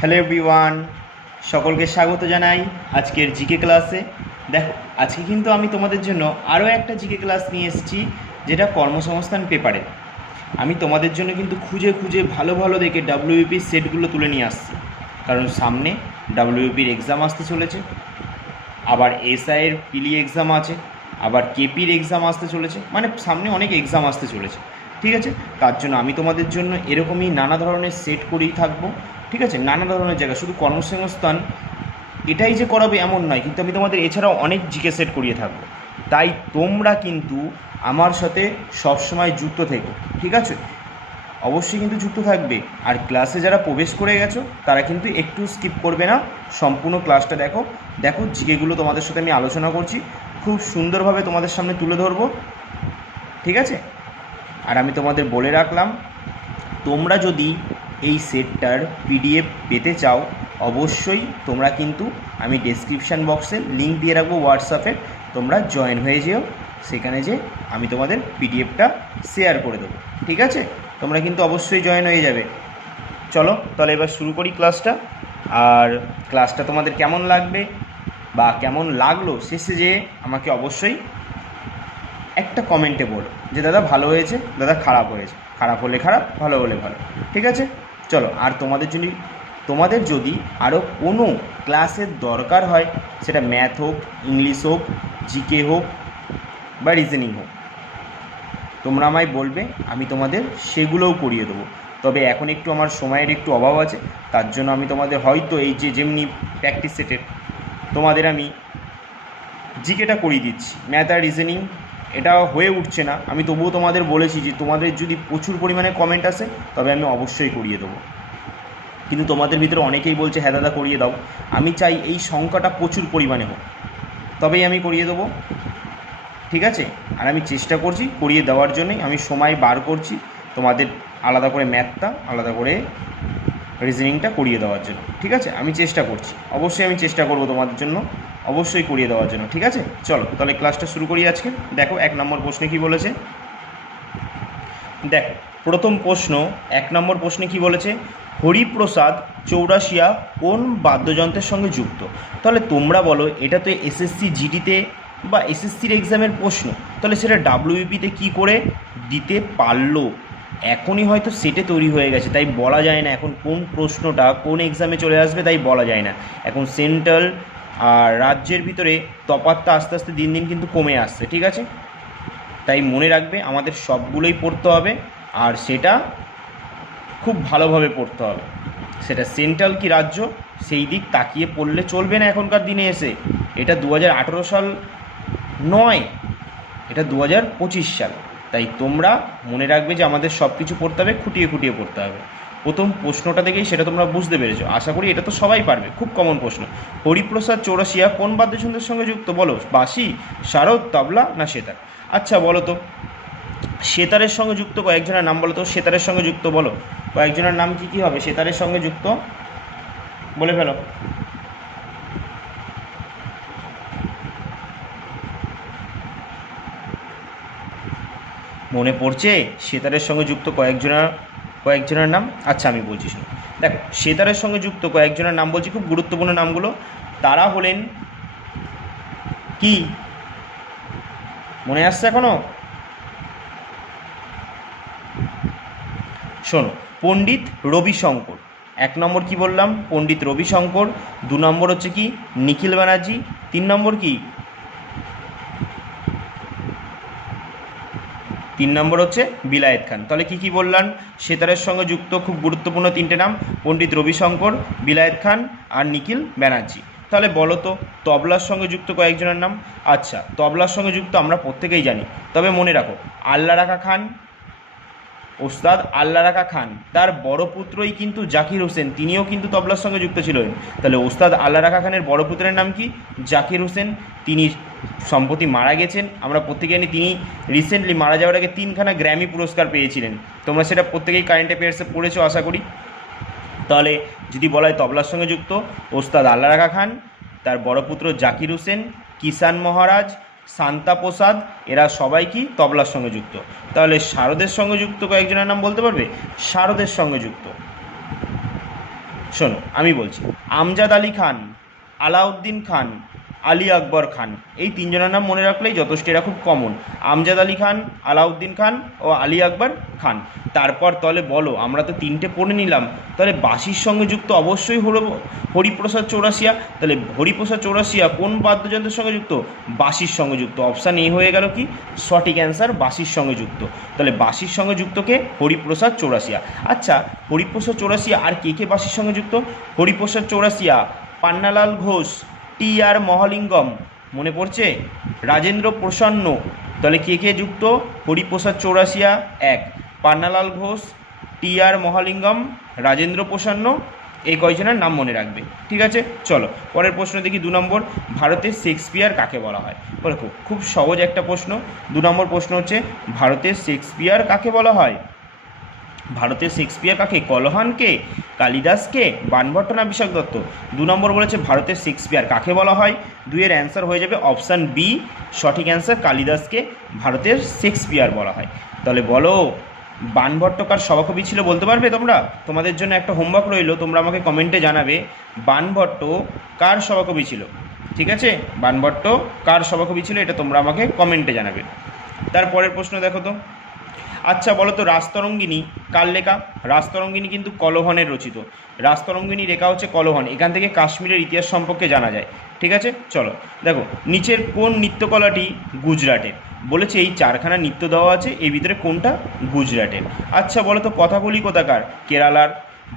Hello everyone, সকলকে স্বাগত জানাই আজকের জিকে ক্লাসে। দেখো, আজকে কিন্তু আমি তোমাদের জন্য আরও একটা জিকে ক্লাস নিয়ে এসেছি, যেটা কর্মসংস্থান পেপারে। আমি তোমাদের জন্য কিন্তু খুঁজে খুঁজে ভালো ভালো দেখে ডাব্লিউবিপির সেটগুলো তুলে নিয়ে আসছি, কারণ সামনে ডাব্লিউবিপির এক্সাম আসতে চলেছে, আবার এসআইয়ের পিলি এক্সাম আছে, আবার কেপির এক্সাম আসতে চলেছে, মানে সামনে অনেক এক্সাম আসতে চলেছে। ঠিক আছে, তার জন্য আমি তোমাদের জন্য এরকমই নানা ধরনের সেট করেই থাকবো। ঠিক আছে, নানা ধরনের জায়গা, শুধু কর্মসংস্থান এটাই যে করাবে এমন নয়, কিন্তু আমি তোমাদের এছাড়াও অনেক জিকে সেট করিয়ে থাকবো। তাই তোমরা কিন্তু আমার সাথে সবসময় যুক্ত থেকো। ঠিক আছে, অবশ্যই কিন্তু যুক্ত থাকবে। আর ক্লাসে যারা প্রবেশ করে গেছো তারা কিন্তু একটু স্কিপ করবে না, সম্পূর্ণ ক্লাসটা দেখো। দেখো জিকেগুলো তোমাদের সাথে আমি আলোচনা করছি, খুব সুন্দরভাবে তোমাদের সামনে তুলে ধরবো। ঠিক আছে, আর আমি তোমাদের বলে রাখলাম, তোমরা যদি এই সেটটার পিডিএফ পেতে চাও, অবশ্যই তোমরা কিন্তু আমি ডেসক্রিপশান বক্সে লিঙ্ক দিয়ে রাখবো হোয়াটসঅ্যাপে, তোমরা জয়েন হয়ে যেও, সেখানে যে আমি তোমাদের পিডিএফটা শেয়ার করে দেবো। ঠিক আছে, তোমরা কিন্তু অবশ্যই জয়েন হয়ে যাবে। চলো তাহলে এবার শুরু করি ক্লাসটা। আর ক্লাসটা তোমাদের কেমন লাগবে বা কেমন লাগলো শেষে যে আমাকে অবশ্যই একটা কমেন্টে বলো যে দাদা ভালো হয়েছে, দাদা খারাপ হয়েছে, খারাপ হলে খারাপ, ভালো হলে ভালো। ঠিক আছে, চলো। আর তোমাদের যদি আরও কোনো ক্লাসের দরকার হয়, সেটা ম্যাথ হোক, ইংলিশ হোক, জিকে হোক বা রিজনিং হোক, তোমরা আমায় বলবে, আমি তোমাদের সেগুলোও করিয়ে দেবো। তবে এখন একটু আমার সময়ের একটু অভাব আছে, তার জন্য আমি তোমাদের হয়তো এই যে যেমনি প্র্যাকটিস সেটের তোমাদের আমি জিকেটা করিয়ে দিচ্ছি, ম্যাথ আর রিজনিং এটা হয়ে উঠছে না। আমি তবুও তোমাদের বলেছি যে তোমাদের যদি প্রচুর পরিমাণে কমেন্ট আসে তবে আমি অবশ্যই করিয়ে দেবো। কিন্তু তোমাদের ভিতরে অনেকেই বলছে হ্যাঁ দাদা করিয়ে দাও। আমি চাই এই সংখ্যাটা প্রচুর পরিমাণে হোক, তবেই আমি করিয়ে দেবো। ঠিক আছে, আর আমি চেষ্টা করছি করিয়ে দেওয়ার জন্যই, আমি সময় বার করছি তোমাদের আলাদা করে ম্যাথটা, আলাদা করে রিজনিংটা করিয়ে দেওয়ার জন্য। ঠিক আছে, আমি চেষ্টা করছি, অবশ্যই আমি চেষ্টা করব তোমাদের জন্য অবশ্যই করিয়ে দেওয়ার জন্য। ঠিক আছে, চলো তাহলে ক্লাসটা শুরু করি আজকে। দেখো 1 নম্বর প্রশ্নে কি বলেছে। দেখো প্রথম প্রশ্ন, 1 নম্বর প্রশ্নে কি বলেছে, হরিপ্রসাদ চৌরাশিয়া কোন বাদ্যযন্ত্রের সঙ্গে যুক্ত? তাহলে তোমরা বলো, এটা তো এসএসসি জিডিতে বা এসএসসির এক্সামের প্রশ্ন, তাহলে সেটা ডাব্লিউবিপিতে কী করে দিতে পারলো? এখনই হয়তো সেটে তৈরি হয়ে গেছে, তাই বলা যায় না এখন কোন প্রশ্নটা কোন এক্সামে চলে আসবে, তাই বলা যায় না। এখন সেন্ট্রাল আর রাজ্যের ভিতরে তফাৎটা আস্তে আস্তে দিন দিন কিন্তু কমে আসছে। ঠিক আছে, তাই মনে রাখবে আমাদের সবগুলোই পড়তে হবে, আর সেটা খুব ভালোভাবে পড়তে হবে। সেটা সেন্ট্রাল কি রাজ্য সেই দিক তাকিয়ে পড়লে চলবে না এখনকার দিনে এসে। এটা 2018 সাল নয়, এটা 2025 সাল। তাই তোমরা মনে রাখবে যে আমাদের সব কিছু পড়তে হবে, খুঁটিয়ে খুঁটিয়ে পড়তে হবে। প্রথম প্রশ্নটা থেকেই সেটা তোমরা বুঝতে পেরেছো, আশা করি এটা তো সবাই পারবে, খুব কমন প্রশ্ন। হরিপ্রসাদ চৌরাশিয়া কোন বাদ্যযন্ত্রের সঙ্গে যুক্ত? বলো, বাঁশি, শারদ, তবলা না সেতার? আচ্ছা বলো তো, সেতারের সঙ্গে যুক্ত কয়েকজনের নাম বলো তো। সেতারের সঙ্গে যুক্ত বলো, কয়েকজনের নাম কি কি হবে সেতারের সঙ্গে যুক্ত, বলে ফেলো। মনে পড়ছে সেতারের সঙ্গে যুক্ত কয়েকজনের নাম? আচ্ছা আমি বলছি শোনো। দেখো সেতারের সঙ্গে যুক্ত কয়েকজনের নাম বলছি, খুব গুরুত্বপূর্ণ নামগুলো। তারা হলেন কি, মনে আসছে এখনো? শোনো, পণ্ডিত রবিশঙ্কর। 1 নম্বর কি বললাম? পণ্ডিত রবিশঙ্কর। 2 নম্বর হচ্ছে কি, নিখিল ব্যানার্জি। 3 নম্বর কি, 3 নম্বর হচ্ছে বিলায়েত খান। তাহলে কি কি বললাম? সেতারের সঙ্গে যুক্ত খুব গুরুত্বপূর্ণ 3টে নাম, পণ্ডিত রবিশঙ্কর, বিলায়েত খান আর নিখিল ব্যানার্জি। তাহলে বলো তো তবলার সঙ্গে যুক্ত কয়েকজনের নাম। আচ্ছা, তবলার সঙ্গে যুক্ত আমরা প্রত্যেকেই জানি, তবে মনে রাখো আল্লা রাখা খান, ওস্তাদ আল্লা রাখা খান, তার বড় পুত্রই কিন্তু জাকির হোসেন, তিনিও কিন্তু তবলার সঙ্গে যুক্ত ছিলেন। তাহলে ওস্তাদ আল্লা রাখা খানের বড় পুত্রের নাম কি? জাকির হোসেন। তিনি সম্প্রতি মারা গেছেন, আমরা প্রত্যেকে জানি। তিনি রিসেন্টলি মারা যাওয়ার আগে 3খানা গ্র্যামি পুরস্কার পেয়েছিলেন, তোমরা সেটা প্রত্যেকেই কারেন্ট অ্যাফেয়ার্সে পড়েছো আশা করি। তাহলে যদি বলা হয় তবলার সঙ্গে যুক্ত ওস্তাদ আল্লা রাখা খান, তার বড় পুত্র জাকির হোসেন, কিষান মহারাজ, শান্তা প্রসাদ, এরা সবাই কি তবলার সঙ্গে যুক্ত। তাহলে শারদের সঙ্গে যুক্ত কয়েকজনের নাম বলতে পারবে? শারদের সঙ্গে যুক্ত শোনো আমি বলছি, আমজাদ আলী খান, আলাউদ্দিন খান, আলী আকবর খান, এই তিনজনের নাম মনে রাখলেই যথেষ্ট। এরা খুব কমন, আমজাদ আলী খান, আলাউদ্দিন খান ও আলী আকবর খান। তারপর তাহলে বলো, আমরা তো তিনটে পড়ে নিলাম, তাহলে বাঁশির সঙ্গে যুক্ত অবশ্যই হলো হরিপ্রসাদ চৌরাশিয়া। তাহলে হরিপ্রসাদ চৌরাশিয়া কোন বাদ্যযন্ত্রের সঙ্গে যুক্ত? বাঁশির সঙ্গে যুক্ত। অপশান এ হয়ে গেল কি সঠিক অ্যান্সার, বাঁশির সঙ্গে যুক্ত। তাহলে বাঁশির সঙ্গে যুক্ত কে? হরিপ্রসাদ চৌরাশিয়া। আচ্ছা, হরিপ্রসাদ চৌরাশিয়া আর কে কে বাঁশির সঙ্গে যুক্ত? হরিপ্রসাদ চৌরাশিয়া, পান্নালাল ঘোষ, টি আর মহালিঙ্গম, মনে পড়ছে? রাজেন্দ্র প্রসন্ন। তাহলে কে কে যুক্ত? হরিপ্রসাদ চৌরাশিয়া এক, পান্নালাল ঘোষ, টি আর মহালিঙ্গম, রাজেন্দ্র প্রসন্ন, এই কয়জনের নাম মনে রাখবে। ঠিক আছে, চলো পরের প্রশ্ন দেখি। 2 নম্বর, ভারতের শেক্সপিয়ার কাকে বলা হয়? বলো, খুব সহজ একটা প্রশ্ন। 2 নম্বর প্রশ্ন হচ্ছে, ভারতের শেক্সপিয়ার কাকে বলা হয়? ভারতের শেক্সপিয়ার কাকে? কলহানকে, কালিদাসকে, বাণভট্ট না বিশাখ দত্ত? 2 নম্বর বলেছে ভারতের শেক্সপিয়ার কাকে বলা হয়। 2 এর অ্যান্সার হয়ে যাবে অপশান বি, সঠিক অ্যান্সার কালিদাসকে ভারতের শেক্সপিয়ার বলা হয়। তাহলে বলো, বাণভট্ট কার সভাকবি ছিল বলতে পারবে তোমরা? তোমাদের জন্য একটা হোমওয়ার্ক রইল, তোমরা আমাকে কমেন্টে জানাবে বাণভট্ট কার সভাকবি ছিল। ঠিক আছে, বাণভট্ট কার সভাকবি ছিল এটা তোমরা আমাকে কমেন্টে জানাবে। তারপরের প্রশ্ন দেখো তো। আচ্ছা বলো তো, রাজতরঙ্গিনী কার লেখা? রাজতরঙ্গিনী কিন্তু কলহনের রচিত। রাজতরঙ্গিনী লেখা হচ্ছে কলহন। এখান থেকে কাশ্মীরের ইতিহাস সম্পর্কে জানা যায়। ঠিক আছে, চলো দেখো, নিচের কোন নৃত্যকলাটি গুজরাটের? বলেছে এই 4খানা নৃত্য দেওয়া আছে, এর ভিতরে কোনটা গুজরাটের? আচ্ছা বলো তো, কথাকলি কোথাকার? কেরালার।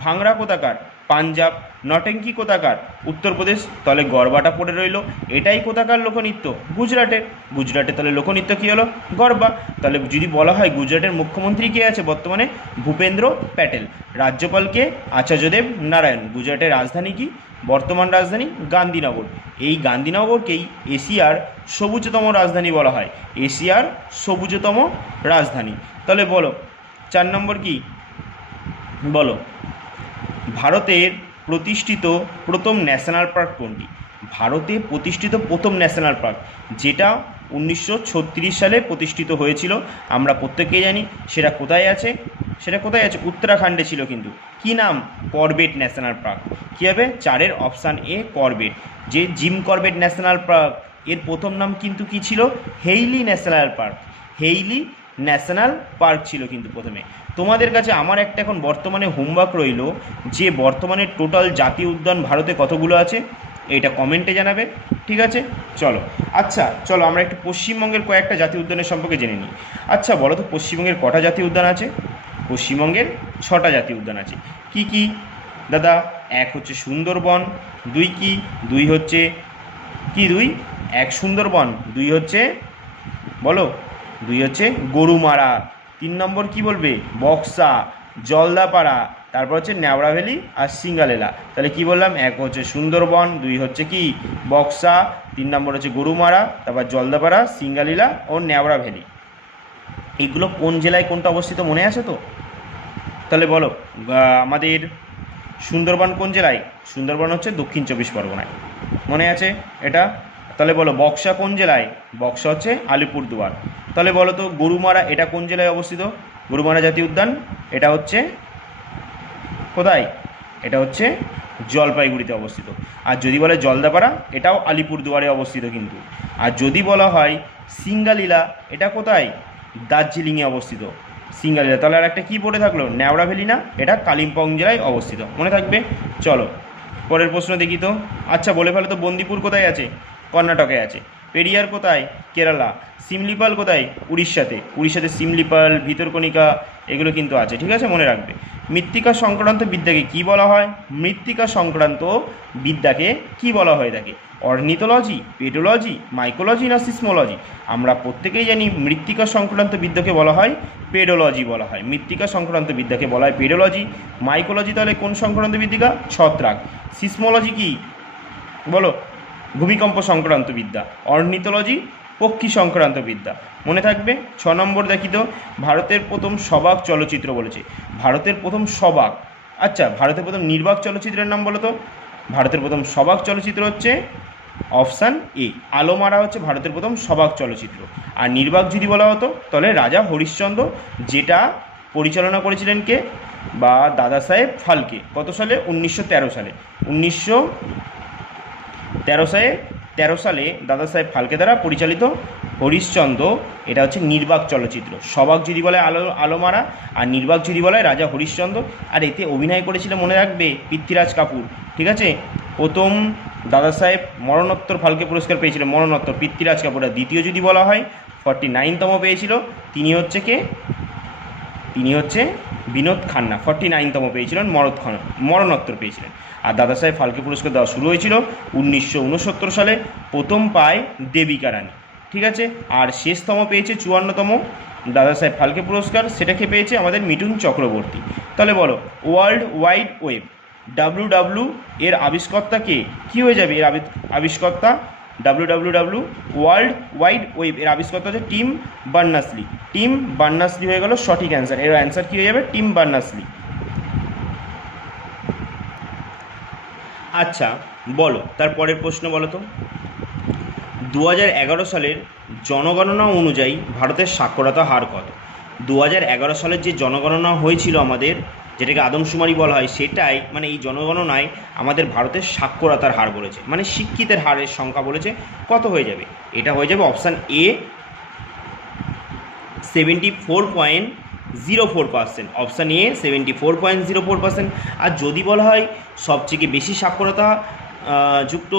ভাংড়া কোথাকার? পাঞ্জাব। নটেঙ্কি কোথাকার? উত্তরপ্রদেশ। তাহলে গরবাটা পড়ে রইল, এটাই কোথাকার লোকনৃত্য? গুজরাটের। গুজরাটে তাহলে লোকনৃত্য কী হলো? গরবা। তাহলে যদি বলা হয় গুজরাটের মুখ্যমন্ত্রী কে আছে বর্তমানে? ভূপেন্দ্র প্যাটেল। রাজ্যপালকে? আচার্যদেব নারায়ণ। গুজরাটের রাজধানী কি? বর্তমান রাজধানী গান্ধীনগর। এই গান্ধীনগরকেই এশিয়ার সবুজতম রাজধানী বলা হয়। এশিয়ার সবুজতম রাজধানী। তাহলে বলো 4 নম্বর কি? বলো, ভারতের প্রতিষ্ঠিত প্রথম ন্যাশনাল পার্ক কোনটি? ভারতে প্রতিষ্ঠিত প্রথম ন্যাশনাল পার্ক, যেটা 1936 সালে প্রতিষ্ঠিত হয়েছিল, আমরা প্রত্যেকেই জানি। সেটা কোথায় আছে? সেটা কোথায় আছে? উত্তরাখণ্ডে ছিল। কিন্তু কি নাম? Corbett national park. কী হবে? 4-এর অপশান এ করবেট। যে জিম করবেট ন্যাশনাল পার্ক, এর প্রথম নাম কিন্তু কি ছিল? Hailey national park. Hailey national park ছিল কিন্তু প্রথমে। তোমাদের কাছে আমার একটা এখন বর্তমানে হোমওয়ার্ক রইল, যে বর্তমানে টোটাল জাতীয় উদ্যান ভারতে কতগুলো আছে এইটা কমেন্টে জানাবে। ঠিক আছে, চলো। আচ্ছা চলো আমরা একটু পশ্চিমবঙ্গের কয়েকটা জাতীয় উদ্যানের সম্পর্কে জেনে নিই। আচ্ছা বলো তো, পশ্চিমবঙ্গের কটা জাতীয় উদ্যান আছে? পশ্চিমবঙ্গের 6টা জাতীয় উদ্যান আছে। কি কি দাদা? 1 হচ্ছে সুন্দরবন, 2 কি? 2 হচ্ছে কি? 1 সুন্দরবন, 2 হচ্ছে বলো, 2 হচ্ছে গরুমারা, 3 নম্বর কি বলবে? বক্সা, জলদাপাড়া, তারপর হচ্ছে নেওড়া ভ্যালি আর সিঙ্গালেলা। তাহলে কি বললাম? 1 হচ্ছে সুন্দরবন, 2 হচ্ছে কি? বক্সা, 3 নম্বর হচ্ছে গরুমারা, তারপর জলদাপাড়া, সিঙ্গালীলা ও নেওড়া ভ্যালি। এগুলো কোন জেলায় কোনটা অবস্থিত মনে আছে তো? তাহলে বলো, আমাদের সুন্দরবন কোন জেলায়? সুন্দরবন হচ্ছে দক্ষিণ 24 পরগনায়, মনে আছে এটা? তাহলে বলো, বক্সা কোন জেলায়? বক্সা হচ্ছে আলিপুরদুয়ার। তাহলে বলো তো, গরুমারা এটা কোন জেলায় অবস্থিত? গরুমারা জাতীয় উদ্যান এটা হচ্ছে কোথায়? এটা হচ্ছে জলপাইগুড়িতে অবস্থিত। আর যদি বলে জলদাপাড়া, এটাও আলিপুরদুয়ারে অবস্থিত কিন্তু। আর যদি বলা হয় সিঙ্গালীলা, এটা কোথায়? দার্জিলিংয়ে অবস্থিত সিঙ্গালীলা। তাহলে আর একটা কী পড়ে থাকলো? নেওড়া ভ্যালি না, এটা কালিম্পং জেলায় অবস্থিত, মনে থাকবে। চলো পরের প্রশ্ন দেখি তো। আচ্ছা বলে ফেলো তো, বন্দিপুর কোথায় আছে? কর্ণাটকে আছে। পেরিয়ার কোথায়? কেরালা। সিমলিপাল কোথায়? উড়িষ্যাতে। উড়িষ্যাতে সিমলিপাল, ভিতরকণিকা এগুলো কিন্তু আছে। ঠিক আছে, মনে রাখবে। মৃত্তিকা সংক্রান্ত বিদ্যাকে কি বলা হয়? মৃত্তিকা সংক্রান্ত বিদ্যাকে কি বলা হয়ে থাকে? অর্নিথোলজি, পেডোলজি, মাইকোলজি না সিসমোলজি? আমরা প্রত্যেকেই জানি মৃত্তিকা সংক্রান্ত বিদ্যাকে বলা হয় পেডোলজি বলা হয়। মৃত্তিকা সংক্রান্ত বিদ্যাকে বলা হয় পেডোলজি। মাইকোলজি তাহলে কোন সংক্রান্ত বিদ্যা? ছত্রাক। সিসমোলজি কি বলো? ভূমিকম্প সংক্রান্ত বিদ্যা। অর্নিথোলজি পক্ষী সংক্রান্ত বিদ্যা, মনে থাকবে। 6 নম্বর দেখি তো, ভারতের প্রথম সবাক চলচ্চিত্র বলেছে। ভারতের প্রথম সবাক, আচ্ছা ভারতের প্রথম নির্বাক চলচ্চিত্রের নাম বলো তো? ভারতের প্রথম সবাক চলচ্চিত্র হচ্ছে অপশান এ, আলোমারা হচ্ছে ভারতের প্রথম সবাক চলচ্চিত্র। আর নির্বাক যদি বলা হতো তাহলে রাজা হরিশ্চন্দ্র, যেটা পরিচালনা করেছিলেন কে, বা দাদা সাহেব ফালকে। কত সালে? 1913 সালে। 1913 সালে দাদা সাহেব ফালকে দ্বারা পরিচালিত হরিশ্চন্দ্র, এটা হচ্ছে নির্বাক চলচ্চিত্র। সবাক যদি বলে আলোমারা, আর নির্বাক যদি বলে রাজা হরিশ্চন্দ্র। আর এতে অভিনয় করেছিল, মনে রাখবে, পৃথ্বীরাজ কাপুর। ঠিক আছে, প্রথম দাদা সাহেব মরণোত্তর ফালকে পুরস্কার পেয়েছিল, মরণোত্তর, পৃথ্বীরাজ কাপুর। আর দ্বিতীয় যদি বলা হয় 49তম পেয়েছিল, তিনি হচ্ছে কে? তিনি হচ্ছে বিনোদ খান্না। 49তম পেয়েছিলেন, মরণোত্তর পেয়েছিলেন। আর দাদা সাহেব ফালকে পুরস্কার দেওয়া শুরু হয়েছিল 1969 সালে, প্রথম পায় দেবিকা রানী। ঠিক আছে, আর শেষতম পেয়েছে 54তম দাদা সাহেব ফালকে পুরস্কার, সেটাকে পেয়েছে আমাদের মিঠুন চক্রবর্তী। তাহলে বলো, ওয়ার্ল্ড ওয়াইড ওয়েব, WW এর আবিষ্কর্তা কে? কী হয়ে যাবে এর আবিষ্কর্তা? WWW ওয়ার্ল্ড ওয়াইড ওয়েব এর আবিষ্কর্তা হচ্ছে টিম বার্নার্স-লি। টিম বার্নার্স-লি হয়ে গেল সঠিক অ্যান্সার। এর অ্যান্সার কী হয়ে যাবে? Team Berners-Lee. আচ্ছা বলো, তারপরের প্রশ্ন বলো তো। 2011 সালের জনগণনা অনুযায়ী ভারতের সাক্ষরতা হার কত? 2011 সালের যে জনগণনা হয়েছিল আমাদের, যেটাকে আদমশুমারি বলা হয়, সেটাই মানে এই জনগণনায় আমাদের ভারতের সাক্ষরতার হার বলেছে, মানে শিক্ষিতের হারের সংখ্যা বলেছে। কত হয়ে যাবে? এটা হয়ে যাবে অপশান এ 74.04%। Option A 74.04%। আর যদি বলা হয় সবথেকে বেশি সাক্ষরতা যুক্ত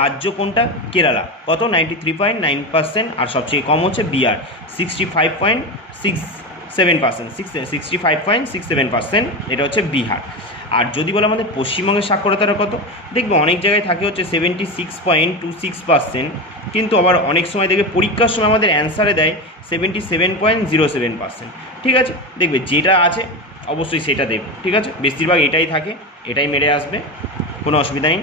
রাজ্য কোনটা? কেরালা। কত? 93.9%। আর সবচেয়ে কম হচ্ছে বিহার, 65.67%। 65.67%, এটা হচ্ছে বিহার। আর যদি বলে আমাদের পশ্চিমবঙ্গের সাক্ষরতাটা কত, দেখবে অনেক জায়গায় থাকে হচ্ছে 76.26%, কিন্তু আবার অনেক সময় দেখবে পরীক্ষার সময় আমাদের অ্যান্সারে দেয় 77.07%। ঠিক আছে, দেখবে যেটা আছে অবশ্যই সেটা দেবে। ঠিক আছে, বেশিরভাগ এটাই থাকে, এটাই মেরে আসবে, কোনো অসুবিধা নেই।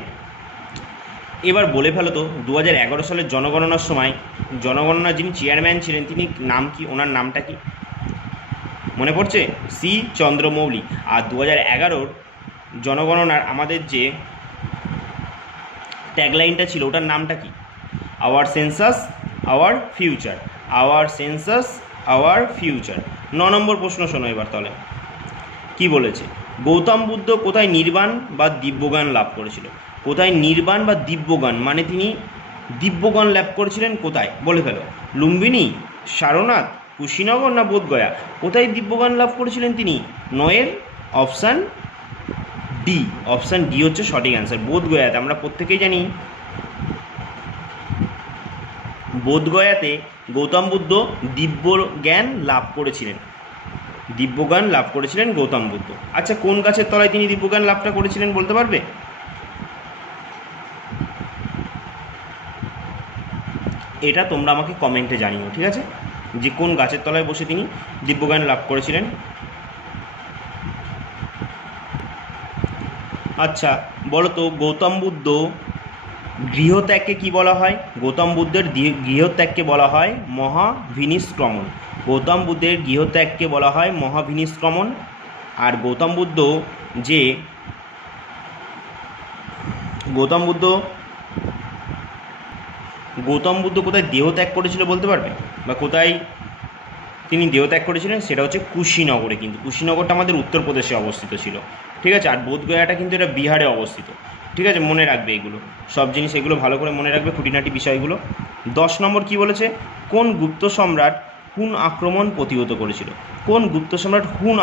এবার বলে ফেলো তো, 2011 সালের জনগণনার সময় জনগণনার যিনি চেয়ারম্যান ছিলেন, তিনি নাম কি? ওনার নামটা কি মনে পড়ছে? সি চন্দ্রমৌলি। আর 2011 জনগণনার আমাদের যে ট্যাগলাইনটা ছিল, ওটার নামটা কি? Hour census our future. Hour census our future. 9 নম্বর প্রশ্ন শোনো এবার তাহলে। কি বলেছে? গৌতম বুদ্ধ কোথায় নির্বাণ বা দিব্যজ্ঞান লাভ করেছিল? কোথায় নির্বাণ বা দিব্যজ্ঞান, মানে তিনি দিব্যজ্ঞান লাভ করেছিলেন কোথায়? বলে ফেলো। লুম্বিনী, সারনাথ, কুশীনগর না বোধগয়া? কোথায় দিব্যজ্ঞান লাভ করেছিলেন তিনি? 9-এর অপশান ডি। অপশান ডি হচ্ছে সঠিক অ্যান্সার, বোধগয়াতে। আমরা প্রত্যেকেই জানি বোধগয়াতে গৌতম বুদ্ধ দিব্যজ্ঞান লাভ করেছিলেন। দিব্যজ্ঞান লাভ করেছিলেন গৌতম বুদ্ধ। আচ্ছা, কোন গাছের তলায় তিনি দিব্যজ্ঞান লাভটা করেছিলেন বলতে পারবে? এটা তোমরা আমাকে কমেন্টে জানিও, ঠিক আছে, যে কোন গাছের তলায় বসে তিনি দিব্যজ্ঞান লাভ করেছিলেন। আচ্ছা বলো তো, গৌতম বুদ্ধ গৃহত্যাগকে কি বলা হয়? গৌতম বুদ্ধের গৃহত্যাগকে বলা হয় মহাভিনিষ্ক্রমণ। গৌতম বুদ্ধের গৃহত্যাগকে বলা হয় মহাভিনিষ্ক্রমণ। আর গৌতম বুদ্ধ কোথায় দেহত্যাগ করেছিল বলতে পারবে? বা কোথায় তিনি দেহত্যাগ করেছিলেন? সেটা হচ্ছে কুশীনগরে। কিন্তু কুশীনগরটা আমাদের উত্তরপ্রদেশে অবস্থিত ছিল। ঠিক আছে, আর বোধগয়াটা কিন্তু এটা বিহারে অবস্থিত। ঠিক আছে, মনে রাখবে এগুলো সব জিনিস, এগুলো ভালো করে মনে রাখবে, খুঁটিনাটি বিষয়গুলো। 10 নম্বর কি বলেছে? কোন গুপ্ত সম্রাট হুন আক্রমণ প্রতিহত করেছিল? কোন গুপ্ত সম্রাট হুন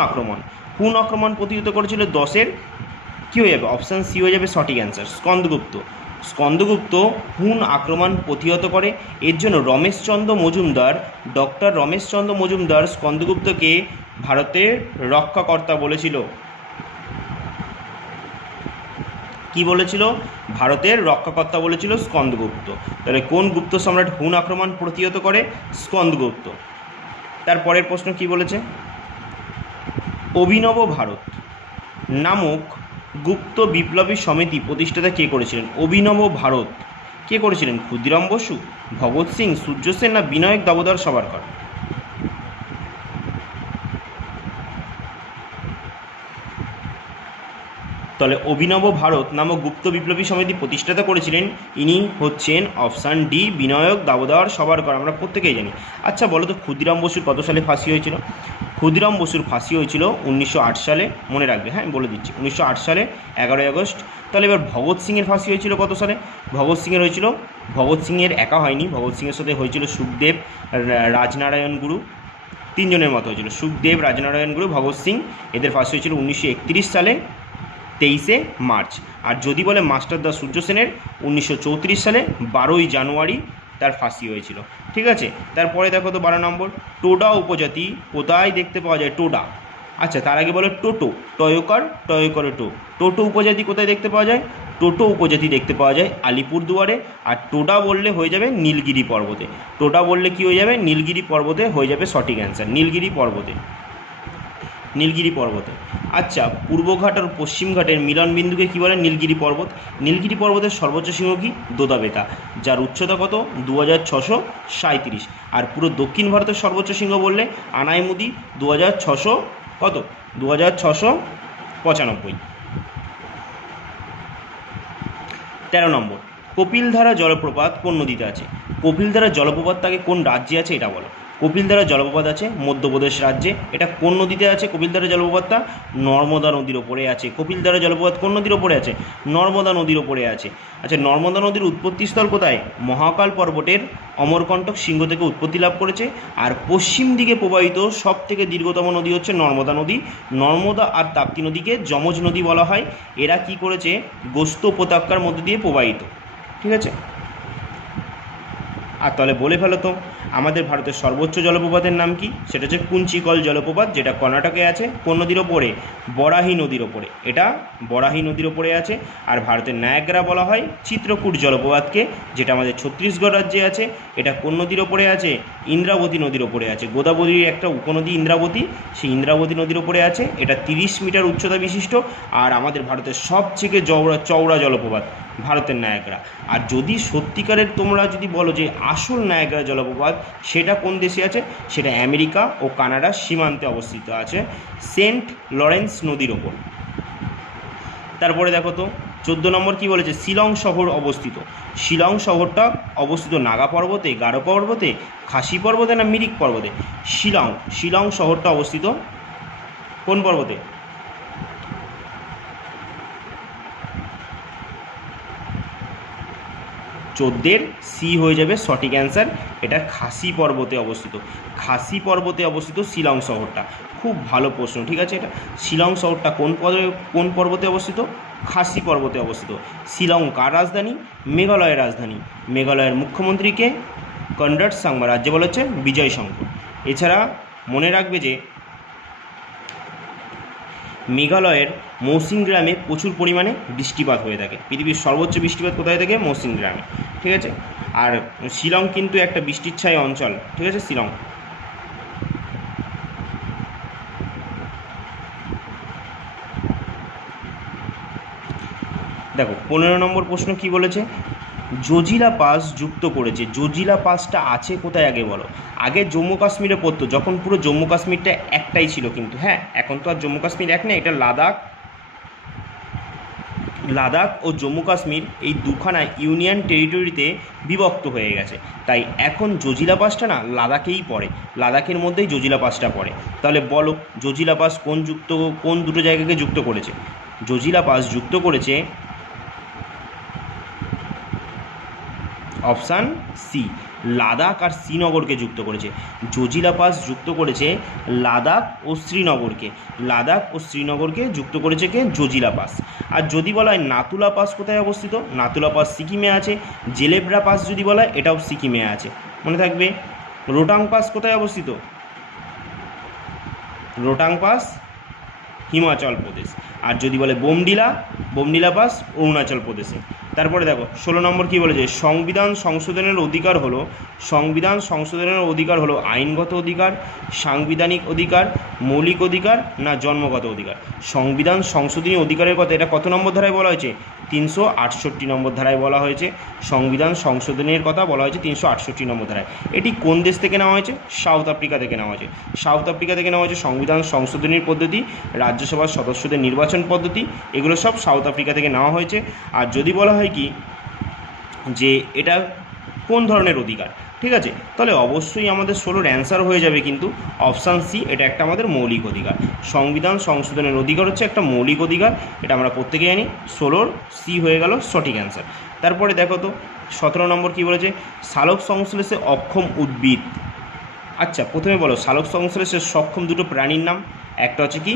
আক্রমণ প্রতিহত করেছিল? 10-এর কী হয়ে যাবে? অপশান সি হয়ে যাবে সঠিক অ্যান্সার, স্কন্দগুপ্ত। স্কন্দগুপ্ত হুন আক্রমণ প্রতিহত করে। এর জন্য ডক্টর রমেশচন্দ্র মজুমদার স্কন্দগুপ্তকে ভারতের রক্ষাকর্তা বলেছিল। কি বলেছিল? ভারতের রক্ষাকর্তা বলেছিল স্কন্দগুপ্ত। তাহলে কোন গুপ্ত সম্রাট হুন আক্রমণ প্রতিহত করে? স্কন্দগুপ্ত। তারপরের প্রশ্ন কি বলেছে? অভিনব ভারত নামক গুপ্ত বিপ্লবী সমিতি প্রতিষ্ঠাতা কে করেছিলেন? অভিনব ভারত কে করেছিলেন? ক্ষুদিরাম বসু, ভগৎ সিং, সূর্য সেন না বিনায়ক দামোদর সাভারকর? তাহলে অভিনব ভারত নামক গুপ্ত বিপ্লবী সমিতি প্রতিষ্ঠাতা করেছিলেন, ইনি হচ্ছেন অপশান ডি, বিনায়ক দামোদর সাভারকর। আমরা প্রত্যেকেই জানি। আচ্ছা বলো তো, ক্ষুদিরাম বসুর কত সালে ফাঁসি হয়েছিল? ক্ষুদিরাম বসুর ফাঁসি হয়েছিল 1908 সালে, মনে রাখবে, হ্যাঁ বলে দিচ্ছি, 1908 সালে 11ই আগস্ট। তাহলে এবার ভগৎ সিংয়ের ফাঁসি হয়েছিল কত সালে? ভগৎ সিংয়ের হয়েছিল, ভগৎ সিংয়ের একা হয়নি, ভগৎ সিংয়ের সাথে হয়েছিল সুখদেব, রাজনারায়ণ গুরু, তিনজনের মতো হয়েছিল, সুখদেব, রাজনারায়ণ গুরু, ভগৎ সিং। এদের ফাঁসি হয়েছিল 1931 সালে 23শে মার্চ। আর যদি বলে মাস্টারদা সূর্য সেনের 1934 সালে 12ই জানুয়ারি তার ফাঁসি হয়েছিল। ঠিক আছে, তারপরে দেখো তো 12 নম্বর, টোডা উপজাতি কোথায় দেখতে পাওয়া যায়? টোডা, আচ্ছা তার আগে বলে টোটো, টয়কার, টয়কারে টো, টোটো উপজাতি কোথায় দেখতে পাওয়া যায়? টোটো উপজাতি দেখতে পাওয়া যায় আলিপুরদুয়ারে। আর টোডা বললে হয়ে যাবে নীলগিরি পর্বতে, টোডা বললে কি হয়ে যাবে? নীলগিরি পর্বতে হয়ে যাবে সঠিক অ্যান্সার, নীলগিরি পর্বতে, নীলগিরি পর্বতে। আচ্ছা, পূর্বঘাট আর পশ্চিমঘাটের মিলনবিন্দুকে কী বলে? নীলগিরি পর্বত। নীলগিরি পর্বতের সর্বোচ্চ শৃঙ্গ কি? দোদাবেতা, যার উচ্চতা কত? 2637। আর পুরো দক্ষিণ ভারতের সর্বোচ্চ শৃঙ্গ বললে আনাইমুদি, 2600 কত? 2695। 13 নম্বর, কপিলধারা জলপ্রপাত কোন নদীতে আছে? কপিলধারা জলপ্রপাতটাকে কোন রাজ্যে আছে এটা বলো। কপিলধারা জলপ্রপাত আছে মধ্যপ্রদেশ রাজ্যে। এটা কোন নদীতে আছে? কপিলধারা জলপ্রপাতটা নর্মদা নদীর ওপরে আছে। কপিলধারা জলপ্রপাত কোন নদীর ওপরে আছে? নর্মদা নদীর ওপরে আছে। আচ্ছা, নর্মদা নদীর উৎপত্তিস্থল কোথায়? মহাকাল পর্বতের অমরকণ্টক শৃঙ্গ থেকে উৎপত্তি লাভ করেছে। আর পশ্চিম দিকে প্রবাহিত সব থেকে দীর্ঘতম নদী হচ্ছে নর্মদা নদী। নর্মদা আর তাপ্তি নদীকে যমজ নদী বলা হয়। এরা কি করেছে? গোস্ত উপত্যকার মধ্যে দিয়ে প্রবাহিত। ঠিক আছে, আর তাহলে বলে ফেলো তো আমাদের ভারতের সর্বোচ্চ জলপ্রপাতের নাম কি? সেটা হচ্ছে কুঞ্চিকল জলপ্রপাত, যেটা কর্ণাটকে আছে। কোন নদীর ওপরে? বরাহি নদীর ওপরে, এটা বরাহি নদীর ওপরে আছে। আর ভারতের নায়াগ্রা বলা হয় চিত্রকূট জলপ্রপাতকে, যেটা আমাদের ছত্তিশগড় রাজ্যে আছে। এটা কোন নদীর ওপরে আছে? ইন্দ্রাবতী নদীর ওপরে আছে। গোদাবরীর একটা উপনদী ইন্দ্রাবতী, সেই ইন্দ্রাবতী নদীর ওপরে আছে। এটা 30 মিটার উচ্চতা বিশিষ্ট। আর আমাদের ভারতের সবথেকে চওড়া জলপ্রপাত ভারতের নায়াগ্রা। আর যদি সত্যিকারের তোমরা যদি বলো যে আসল নায়াগ্রা জলপ্রপাত, সেটা কোন দেশে আছে? সেটা আমেরিকা ও কানাডার সীমান্তে অবস্থিত আছে, সেন্ট লরেন্স নদীর ওপর। তারপরে দেখো তো 14 নম্বর কি বলেছে? শিলং শহর অবস্থিত। শিলং শহরটা অবস্থিত নাগা পর্বতে, গারো পর্বতে, খাসি পর্বতে না মিরিক পর্বতে? শিলং শহরটা অবস্থিত কোন পর্বতে? চোদ্দের সি হয়ে যাবে সঠিক অ্যান্সার। এটা খাসি পর্বতে অবস্থিত, খাসি পর্বতে অবস্থিত শিলং শহরটা। খুব ভালো প্রশ্ন, ঠিক আছে। এটা শিলং শহরটা কোন পর্বতে অবস্থিত? খাসি পর্বতে অবস্থিত। শিলং কার রাজধানী? মেঘালয়ের রাজধানী। মেঘালয়ের মুখ্যমন্ত্রীকে কনরাড সাংমা, রাজ্যে বলা হচ্ছে বিজয় শঙ্কর। এছাড়া মনে রাখবে যে মেঘালয়ের মৌসিন গ্রামে প্রচুর পরিমাণে বৃষ্টিপাত হয়ে থাকে। পৃথিবীর সর্বোচ্চ বৃষ্টিপাত কোথায় থাকে? মৌসিন গ্রামে। ঠিক আছে, আর শিলং কিন্তু একটা বৃষ্টির ছায়া অঞ্চল। ঠিক আছে, শিলং। দেখো 15 নম্বর প্রশ্ন কি বলেছে? জজিলা পাস যুক্ত করেছে। জজিলা পাসটা আছে কোথায় আগে বলো। আগে জম্মু কাশ্মীরে পড়তো, যখন পুরো জম্মু কাশ্মীরটা একটাই ছিল, কিন্তু হ্যাঁ এখন তো আর জম্মু কাশ্মীর এক নেই। এটা লাদাখ ও জম্মু কাশ্মীর এই দুখানা ইউনিয়ন টেরিটরিতে বিভক্ত হয়ে গেছে। তাই এখন জজিলা পাসটা না লাদাখেই পড়ে, লাদাখের মধ্যেই জজিলা পাসটা পড়ে। তাহলে বলো জজিলা পাস কোন দুটো জায়গাকে যুক্ত করেছে? জজিলা পাস যুক্ত করেছে অপশান সি, লাদাখ আর শ্রীনগরকে যুক্ত করেছে। জজিলা পাস যুক্ত করেছে লাদাখ ও শ্রীনগরকে, লাদাখ ও শ্রীনগরকে যুক্ত করেছে কে? জজিলা পাস। আর যদি বলা হয় নাতুলা পাস কোথায় অবস্থিত? নাতুলা পাস সিকিমে আছে। জেলেব্রা পাস যদি বলা হয় এটাও সিকিমে আছে, মনে থাকবে। রোটাং পাস কোথায় অবস্থিত? রোটাং পাস হিমাচল প্রদেশ। আর যদি বলে বোমডিলা পাস অরুণাচল প্রদেশে। তারপরে দেখো 16 নম্বর কী বলেছে? সংবিধান সংশোধনের অধিকার হলো আইনগত অধিকার, সাংবিধানিক অধিকার, মৌলিক অধিকার না জন্মগত অধিকার? সংবিধান সংশোধনী অধিকারের কথা এটা কত নম্বর ধারায় বলা হয়েছে? 368 নম্বর ধারায় বলা হয়েছে। সংবিধান সংশোধনের কথা বলা হয়েছে 368 নম্বর ধারায়। এটি কোন দেশ থেকে নেওয়া হয়েছে? সাউথ আফ্রিকা থেকে নেওয়া হয়েছে। সাউথ আফ্রিকা থেকে নেওয়া হয়েছে সংবিধান সংশোধনীর পদ্ধতি, রাজ্যসভার সদস্যদের নির্বাচন পদ্ধতি, এগুলো সব সাউথ আফ্রিকা থেকে নেওয়া হয়েছে। আর যদি বলা হয় কি যে এটা কোন ধরনের অধিকার। ঠিক আছে, তাহলে অবশ্যই আমাদের 16-র অ্যান্সার হয়ে যাবে কিন্তু অপশান সি, এটা একটা আমাদের মৌলিক অধিকার। সংবিধান সংশোধনের অধিকার হচ্ছে একটা মৌলিক অধিকার, এটা আমরা প্রত্যেকে জানি। 16-র সি হয়ে গেল সঠিক অ্যান্সার। তারপরে দেখো তো 17 নম্বর কী বলেছে, সালোক সংশ্লেষে অক্ষম উদ্ভিদ। আচ্ছা, প্রথমে বলো সালোক সংশ্লেষে সক্ষম দুটো প্রাণীর নাম। একটা হচ্ছে কি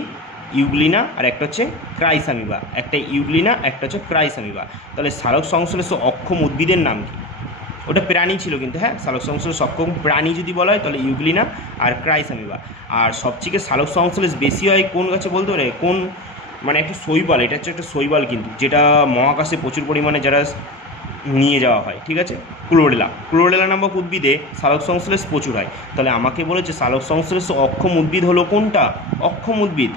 ইউগ্লিনা আর একটা হচ্ছে ক্রাইসামিবা। একটা ইউগ্লিনা, একটা হচ্ছে ক্রাইসামিবা। তাহলে সালোক সংশ্লেষে অক্ষম উদ্ভিদের নাম কি? ওটা প্রাণী ছিল কিন্তু, হ্যাঁ, সালোক সংশ্লেষ সক্ষম প্রাণী যদি বলা হয় তাহলে ইউগ্লিনা আর ক্রাইসামিবা। আর সবথেকে সালোক সংশ্লেষ বেশি হয় কোন গাছে বলতে পারে? কোন মানে একটা শৈবাল, এটা হচ্ছে একটা শৈবাল কিন্তু, যেটা মহাকাশে প্রচুর পরিমাণে যারা নিয়ে যাওয়া হয়। ঠিক আছে, ক্লোরেলা নামক উদ্ভিদে সালোক সংশ্লেষ প্রচুর হয়। তাহলে আমাকে বলেছে সালোক সংশ্লেষ অক্ষম উদ্ভিদ হলো কোনটা? অক্ষম উদ্ভিদ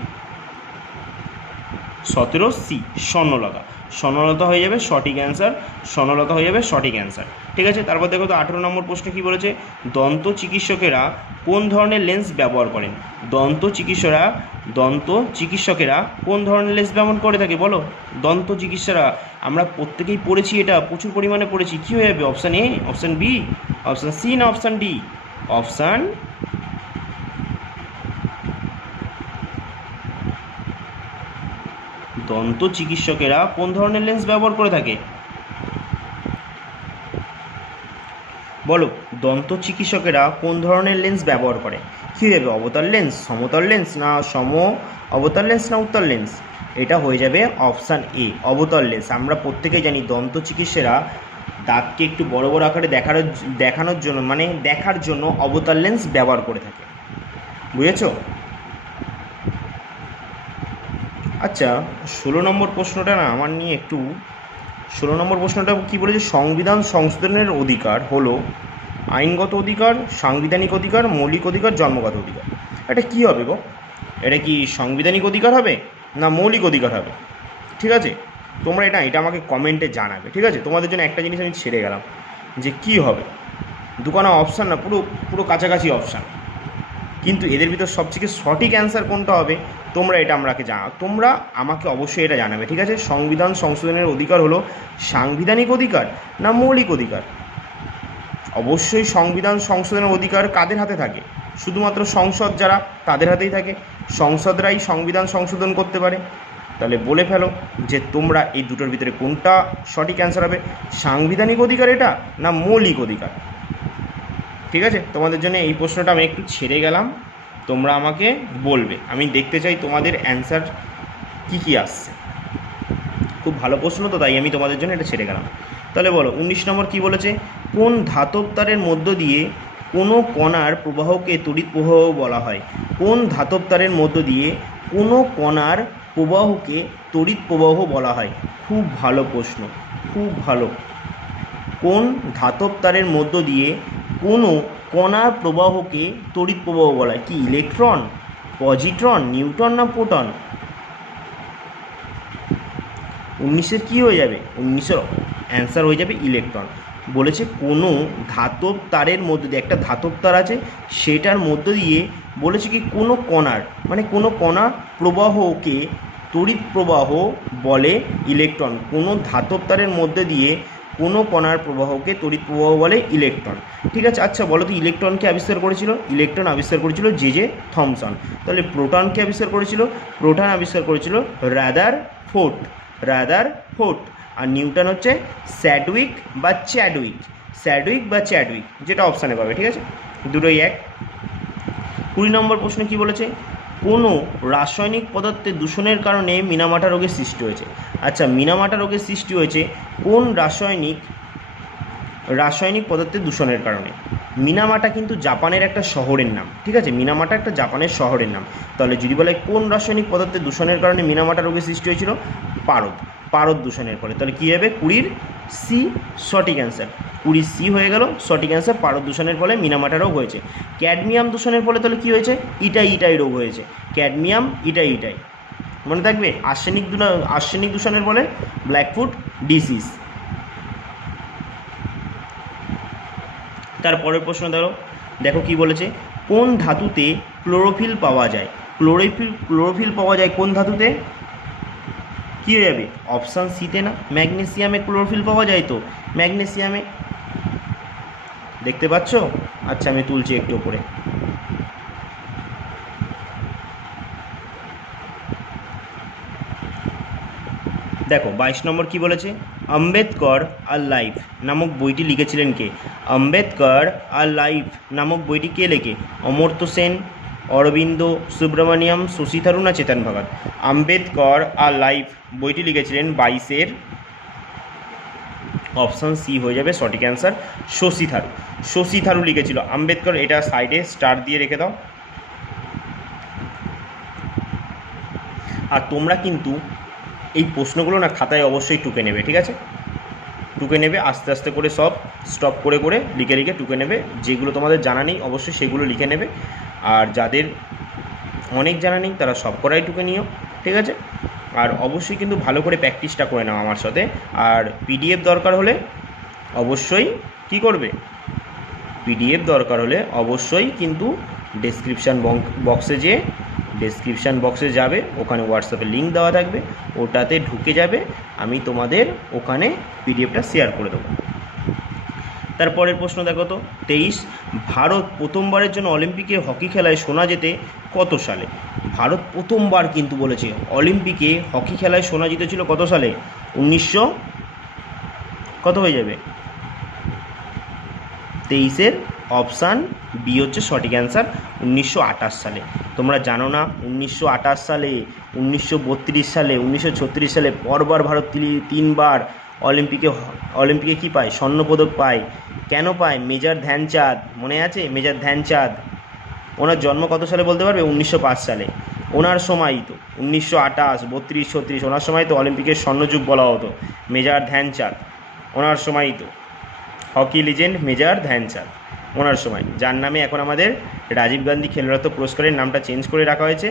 17 সি স্বর্ণলতা। স্বর্ণলতা হয়ে যাবে সঠিক অ্যান্সার, স্বর্ণলতা হয়ে যাবে সঠিক অ্যান্সার। ঠিক আছে, তারপর দেখো তো 18 নম্বর প্রশ্ন কী বলেছে, দন্ত চিকিৎসকেরা কোন ধরনের লেন্স ব্যবহার করেন? দন্ত চিকিৎসকেরা কোন ধরনের লেন্স ব্যবহার করে থাকে বলো? দন্ত চিকিৎসারা আমরা প্রত্যেকেই পড়েছি, এটা প্রচুর পরিমাণে পড়েছি। কী হয়ে যাবে? Option A, option B, option C না অপশান ডি? অপশান দন্ত চিকিৎসকেরা কোন ধরনের লেন্স ব্যবহার করে থাকে বলো? দন্ত চিকিৎসকেরা কোন ধরনের লেন্স ব্যবহার করে? কী হবে? অবতল লেন্স, সমতল লেন্স না অবতল লেন্স না উত্তল লেন্স? এটা হয়ে যাবে অপশান এ, অবতল লেন্স। আমরা প্রত্যেকেই জানি দন্ত চিকিৎসারা দাঁতকে একটু বড় বড় আকারে দেখানোর জন্য, মানে দেখার জন্য অবতল লেন্স ব্যবহার করে থাকে। বুঝেছ? আচ্ছা, 16 নম্বর প্রশ্নটা না আমার নিয়ে একটু, 16 নম্বর প্রশ্নটা কী বলেছে, সংবিধান সংশোধনের অধিকার হলো আইনগত অধিকার, সাংবিধানিক অধিকার, মৌলিক অধিকার, জন্মগত অধিকার। এটা কী হবে গো? এটা কি সাংবিধানিক অধিকার হবে না মৌলিক অধিকার হবে? ঠিক আছে, তোমরা এটা আমাকে কমেন্টে জানাবে। ঠিক আছে, তোমাদের জন্য একটা জিনিস আমি ছেড়ে গেলাম যে কি হবে। দুখানা অপশান না, পুরো কাছাকাছি অপশান, কিন্তু এদের ভিতর সবথেকে সঠিক অ্যান্সার কোনটা হবে তোমরা আমাকে অবশ্যই এটা জানাবে। ঠিক আছে, সংবিধান সংশোধনের অধিকার হলো সাংবিধানিক অধিকার না মৌলিক অধিকার? অবশ্যই সংবিধান সংশোধনের অধিকার কাদের হাতে থাকে? শুধুমাত্র সংসদ যারা, তাদের হাতেই থাকে। সংসদরাই সংবিধান সংশোধন করতে পারে। তাহলে বলে ফেলো যে তোমরা এই দুটোর ভিতরে কোনটা সঠিক অ্যান্সার হবে, সাংবিধানিক অধিকার এটা না মৌলিক অধিকার? ঠিক আছে, তোমাদের জন্য এই প্রশ্নটা আমি একটু ছেড়ে গেলাম, তোমরা আমাকে বলবে, আমি দেখতে চাই তোমাদের অ্যান্সার কী আসছে। খুব ভালো প্রশ্ন তো, তাই আমি তোমাদের জন্য এটা ছেড়ে গেলাম। তাহলে বলো 19 নম্বর কী বলেছে, কোন ধাতব তারের মধ্য দিয়ে কোনো কণার প্রবাহকে তড়িৎ প্রবাহ বলা হয়? কোন ধাতব তারের মধ্য দিয়ে কোনো কণার প্রবাহকে তড়িৎ প্রবাহ বলা হয়? খুব ভালো প্রশ্ন, খুব ভালো। কোন ধাতব তারের মধ্য দিয়ে কোনো কণার প্রবাহকে তড়িৎ প্রবাহ বলা হয়? কি ইলেকট্রন, পজিট্রন, নিউট্রন না প্রোটন? 19-এর কী হয়ে যাবে? 19-এর অ্যান্সার হয়ে যাবে ইলেকট্রন। বলেছে কোনো ধাতব তারের মধ্য দিয়ে, একটা ধাতব তার আছে সেটার মধ্য দিয়ে বলেছে কি কোনো কণার, মানে কোনো কণা প্রবাহকে তড়িৎ প্রবাহ বলে ইলেকট্রন। কোনো ধাতব তারের মধ্যে দিয়ে কোনো কণার প্রবাহকে তড়িৎ প্রবাহ বলে ইলেকট্রন। ঠিক আছে, আচ্ছা বলো তো ইলেকট্রনকে আবিষ্কার করেছিল? ইলেকট্রন আবিষ্কার করেছিল জে থমসন। তাহলে প্রোটনকে আবিষ্কার করেছিল? প্রোটন আবিষ্কার করেছিল রাদারফোর্ড। আর নিউটন হচ্ছে স্যাডউইক বা চ্যাডউইক, যেটা অপশানে পাবে। ঠিক আছে, দুটোই এক। 20 নম্বর প্রশ্ন কি বলেছে, কোনো রাসায়নিক পদার্থের দূষণের কারণে মিনামাটা রোগের সৃষ্টি হয়েছে। আচ্ছা, মিনামাটা রোগের সৃষ্টি হয়েছে কোন রাসায়নিক পদার্থের দূষণের কারণে? মিনামাটা কিন্তু জাপানের একটা শহরের নাম। ঠিক আছে, মিনামাটা একটা জাপানের শহরের নাম। তাহলে যদি বলে কোন রাসায়নিক পদার্থের দূষণের কারণে মিনামাটা রোগের সৃষ্টি হয়েছিল? পারদ দূষণের ফলে। তাহলে কী হবে? 20 সি সঠিক অ্যান্সার। 20 সি হয়ে গেল সঠিক অ্যান্সার। পারদ দূষণের ফলে মিনামাটা রোগ হয়েছে। ক্যাডমিয়াম দূষণের ফলে তাহলে কী হয়েছে? ইটাই রোগ হয়েছে। ক্যাডমিয়াম ইটাই মনে থাকবে। আর্সেনিক দূষণের ফলে ব্ল্যাকফুট ডিজিজ। তারপরের প্রশ্ন দেখো কি বলেছে, কোন ধাতুতে ক্লোরোফিল পাওয়া যায়? ক্লোরোফিল পাওয়া যায় কোন ধাতুতে? কী হয়ে যাবে? অপশান সিতে না ম্যাগনেসিয়ামে ক্লোরোফিল পাওয়া যায় তো, ম্যাগনেসিয়ামে। দেখতে পাচ্ছ? আচ্ছা, আমি তুলছি একটু উপরে। দেখো 22 নম্বর কি বলেছে, আম্বেদকর আর লাইফ নামক বইটি লিখেছিলেন কে? আম্বেদকর আর লাইফ নামক বইটি কে লেখে? অমর্ত্য সেন, অরবিন্দ সুব্রমণিয়াম, শশী থারুর না চেতন ভগত? আম্বেদকর আর লাইফ বইটি লিখেছিলেন 22-এর অপশান সি হয়ে যাবে সঠিক অ্যান্সার, শশী থারুর। শশী থারুর লিখেছিল। আম্বেদকর, এটা সাইডে স্টার দিয়ে রেখে দাও। আর তোমরা কিন্তু এই প্রশ্নগুলো না খাতায় অবশ্যই টুকে নেবে, ঠিক আছে? টুকে নেবে আস্তে আস্তে করে, সব স্টপ করে করে লিখে লিখে টুকে নেবে। যেগুলো তোমাদের জানা নেই অবশ্যই সেগুলো লিখে নেবে, আর যাদের অনেক জানা নেই তারা সব করাই টুকে নিও, ঠিক আছে? আর অবশ্যই কিন্তু ভালো করে প্র্যাকটিসটা করে নাও আমার সাথে। আর পিডিএফ দরকার হলে অবশ্যই কি করবে? পিডিএফ দরকার হলে অবশ্যই কিন্তু ডেসক্রিপশান বক্সে যাবে, ওখানে হোয়াটসঅ্যাপে লিঙ্ক দেওয়া থাকবে, ওটাতে ঢুকে যাবে, আমি তোমাদের ওখানে পিডিএফটা শেয়ার করে দেবো। তারপরের প্রশ্ন দেখো তো 23, ভারত প্রথমবারের জন্য অলিম্পিকে হকি খেলায় সোনা জেতে কত সালে? ভারত প্রথমবার কিন্তু বলেছে অলিম্পিকে হকি খেলায় সোনা জিতেছিল কত সালে? 1900 কত হয়ে যাবে? 23-এর অপশান বি হচ্ছে সঠিক অ্যান্সার, 1928 সালে। তোমরা জানো না 1928 সালে, 1932 সালে, 1936 সালে পরবার ভারত তিনবার অলিম্পিকে কী পায়? স্বর্ণপদক পায়। কেন পায়? মেজর ধ্যানচাঁদ, মনে আছে? মেজর ধ্যানচাঁদ, ওনার জন্ম কত সালে বলতে পারবে? 1905 সালে। ওনার সময়ই তো 1928, 32, 36, ওনার সময় তো অলিম্পিকের স্বর্ণযুগ বলা হতো। মেজর ধ্যানচাঁদ, ওনার সময়ই তো হকি লিজেন্ড মেজর ধ্যানচাঁদ, ওনার সময়, যার নামে এখন আমাদের রাজীব গান্ধী খেলরত্ন পুরস্কারের নামটা চেঞ্জ করে রাখা হয়েছে,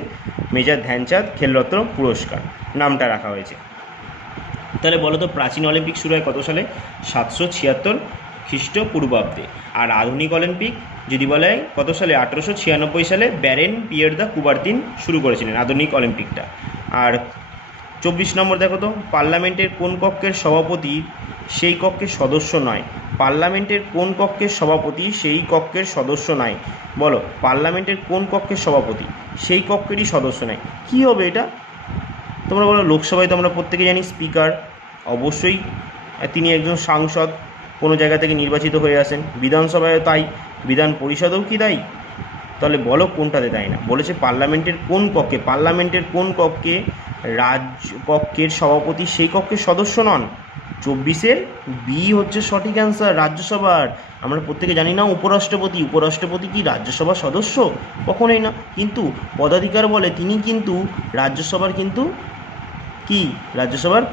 মেজর ধ্যানচাঁদ খেলরত্ন পুরস্কার নামটা রাখা হয়েছে। তাহলে বলো তো প্রাচীন অলিম্পিক শুরু হয় কত সালে? 776 খ্রিস্টপূর্বাব্দে। আর আধুনিক অলিম্পিক যদি বলা হয় কত সালে? 1896 সালে ব্যারেন পিয়ের দ্য কুবারতিন শুরু করেছিলেন আধুনিক অলিম্পিকটা। আর 24 নম্বর দেখো তো, পার্লামেন্টের কোন কক্ষের সভাপতি সেই কক্ষের সদস্য নয়? পার্লামেন্টের কোন কক্ষের সভাপতি সেই কক্ষের সদস্য নয়? বলো, পার্লামেন্টের কোন কক্ষের সভাপতি সেই কক্ষেরই সদস্য নয়? কী হবে এটা? তোমরা বলো। লোকসভায় তো আমরা প্রত্যেকে জানি স্পিকার, অবশ্যই তিনি একজন সাংসদ, কোনো জায়গা থেকে নির্বাচিত হয়ে আসেন। বিধানসভায় তাই, বিধান পরিষদেও কি তাই? তাহলে বলো কোনটাতে তাই না? বলেছে পার্লামেন্টের কোন কক্ষে, পার্লামেন্টের কোন কক্ষে রাজ্য কক্ষের সভাপতি সেই কক্ষের সদস্য নন? 24-এর বি হচ্ছে সঠিক অ্যান্সার, রাজ্যসভার। আমরা প্রত্যেকে জানি না উপরাষ্ট্রপতি কি রাজ্যসভার সদস্য? কখনোই না। কিন্তু পদাধিকার বলে তিনি কিন্তু রাজ্যসভার কিন্তু কি রাজ্যসভার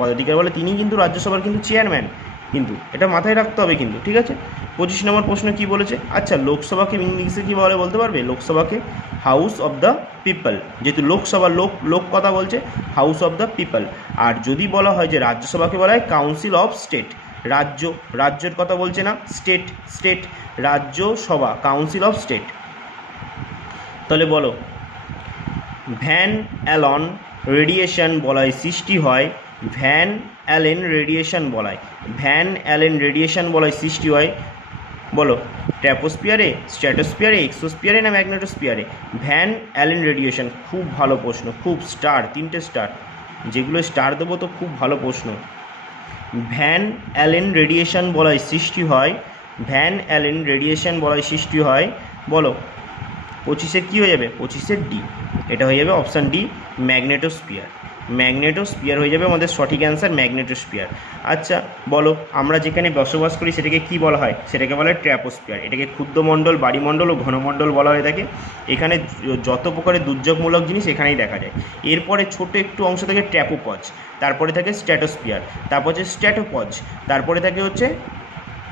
পদাধিকার বলে তিনি কিন্তু রাজ্যসভার কিন্তু চেয়ারম্যান, কিন্তু এটা মাথায় রাখতে হবে কিন্তু, ঠিক আছে? 25 নম্বর প্রশ্ন কি বলেছে? আচ্ছা, লোকসভাকে ইংলিশে কী বলে বলতে পারবে? লোকসভাকে হাউস অফ দ্য পিপল, যেহেতু লোকসভা লোক কথা বলছে, হাউস অফ দ্য পিপল। আর যদি বলা হয় যে রাজ্যসভাকে বলা হয় কাউন্সিল অফ স্টেট, রাজ্যের কথা বলছে না, state Rajya Sabha, council of state. তাহলে বলো, ভ্যান অ্যালেন রেডিয়েশন বলয় সৃষ্টি হয়, ভ্যান অ্যালেন রেডিয়েশন বলয় সৃষ্টি হয়, বলো ট্র্যাপোস্ফিয়ারে, স্ট্র্যাটোস্ফিয়ারে, এক্সোস্ফিয়ারে না ম্যাগনেটোস্ফিয়ারে? ভ্যান অ্যালেন রেডিয়েশন, খুব ভালো প্রশ্ন, খুব স্টার, 3টে স্টার, যেগুলো স্টার দেবো তো খুব ভালো প্রশ্ন। ভ্যান অ্যালেন রেডিয়েশন বলয় সৃষ্টি হয়, বলো 25-এর কী হয়ে যাবে? 25-এর ডি, এটা হয়ে যাবে অপশান ডি, ম্যাগনেটোস্ফিয়ার হয়ে যাবে আমাদের সঠিক অ্যান্সার, ম্যাগনেটোস্ফিয়ার। আচ্ছা বলো, আমরা যেখানে বসবাস করি সেটাকে কি বলা হয়? সেটাকে বলা হয় ট্র্যাপোস্ফিয়ার। এটাকে ক্ষুদ্রমণ্ডল, বাড়িমণ্ডল ও ঘনমণ্ডল বলা হয়ে থাকে। এখানে যত প্রকারের দুর্যোগমূলক জিনিস এখানেই দেখা যায়। এরপরে ছোট একটু অংশ থাকে ট্র্যাপোপজ, তারপরে থাকে স্ট্র্যাটোস্ফিয়ার, তারপর হচ্ছে স্ট্র্যাটোপজ, তারপরে থাকে হচ্ছে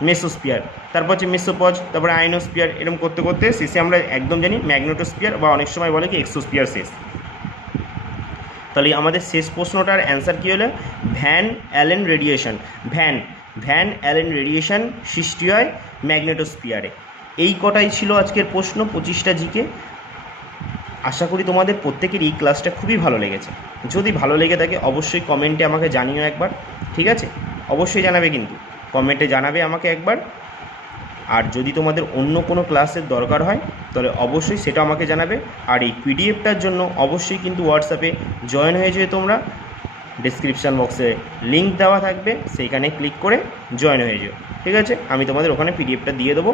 মেসোস্ফিয়ার, তারপর হচ্ছে মেসোপজ, তারপরে আয়নোস্ফিয়ার, এরকম করতে করতে শেষে আমরা একদম জানি ম্যাগনেটোস্ফিয়ার, বা অনেক সময় বলে কি এক্সোস্ফিয়ার শেষ। তাহলে আমাদের শেষ প্রশ্নটার অ্যান্সার কী হলো? ভ্যান অ্যালেন রেডিয়েশন সৃষ্টি হয় ম্যাগনেটোস্ফিয়ারে। এই কটাই ছিল আজকের প্রশ্ন, 25টা জিকে। আশা করি তোমাদের প্রত্যেকেরই ক্লাসটা খুবই ভালো লেগেছে। যদি ভালো লেগে থাকে অবশ্যই কমেন্টে আমাকে জানিও একবার, ঠিক আছে? অবশ্যই জানাবে কিন্তু। কমেন্টে জানাবে আমাকে একবার। আর যদি তোমাদের অন্য কোনো ক্লাসের দরকার হয় তাহলে অবশ্যই সেটা আমাকে জানাবে। আর এই পিডিএফটার জন্য অবশ্যই কিন্তু হোয়াটসঅ্যাপে জয়েন হয়ে যেয়ে তোমরা, ডেসক্রিপশান বক্সে লিঙ্ক দেওয়া থাকবে, সেইখানে ক্লিক করে জয়েন হয়ে যেও, ঠিক আছে? আমি তোমাদের ওখানে পিডিএফটা দিয়ে দেবো।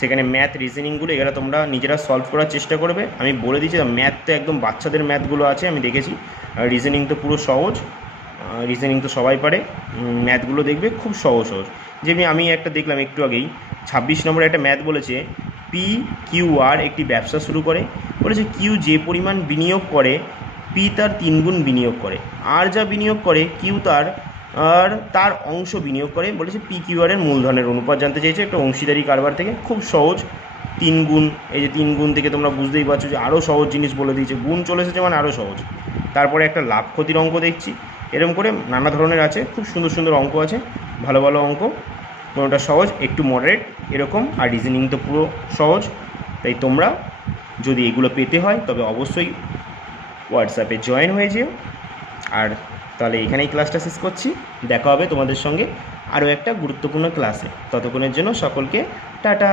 সেখানে ম্যাথ রিজনিংগুলো এগুলো তোমরা নিজেরা সলভ করার চেষ্টা করবে। আমি বলে দিচ্ছি, ম্যাথ তো একদম বাচ্চাদের ম্যাথগুলো আছে, আমি দেখেছি। আর রিজনিং তো পুরো সহজ, রিজনিং তো সবাই পারে। ম্যাথগুলো দেখবে খুব সহজ সহজ। যেমনি আমি একটা দেখলাম একটু আগেই, 26 নম্বরে একটা ম্যাথ বলেছে, পি কিউ আর একটি ব্যবসা শুরু করে। বলেছে কিউ যে পরিমাণ বিনিয়োগ করে পি তার 3 গুণ বিনিয়োগ করে, আর যা বিনিয়োগ করে কিউ তার অংশ বিনিয়োগ করে। বলেছে পি কিউ আর এর মূলধনের অনুপাত জানতে চাইছে একটা অংশীদারি কারবার থেকে। খুব সহজ, 3 গুণ। এই যে 3 গুণ থেকে তোমরা বুঝতেই পারছো যে আরও সহজ জিনিস বলে দিয়েছে, গুণ চলে এসেছে মানে আরও সহজ। তারপরে একটা লাভ ক্ষতির অঙ্ক দেখছি, এরকম করে নানা ধরনের আছে, খুব সুন্দর সুন্দর অঙ্ক আছে, ভালো ভালো অঙ্ক। কোনোটা সহজ, একটু মডারেট এরকম। আর রিজনিং তো পুরো সহজ। তাই তোমরা যদি এগুলো পেতে হয় তবে অবশ্যই হোয়াটসঅ্যাপে জয়েন হয়ে যেও। আর তাহলে এখানেই ক্লাসটা শেষ করছি, দেখা হবে তোমাদের সঙ্গে আরও একটা গুরুত্বপূর্ণ ক্লাসে। ততক্ষণের জন্য সকলকে টাটা।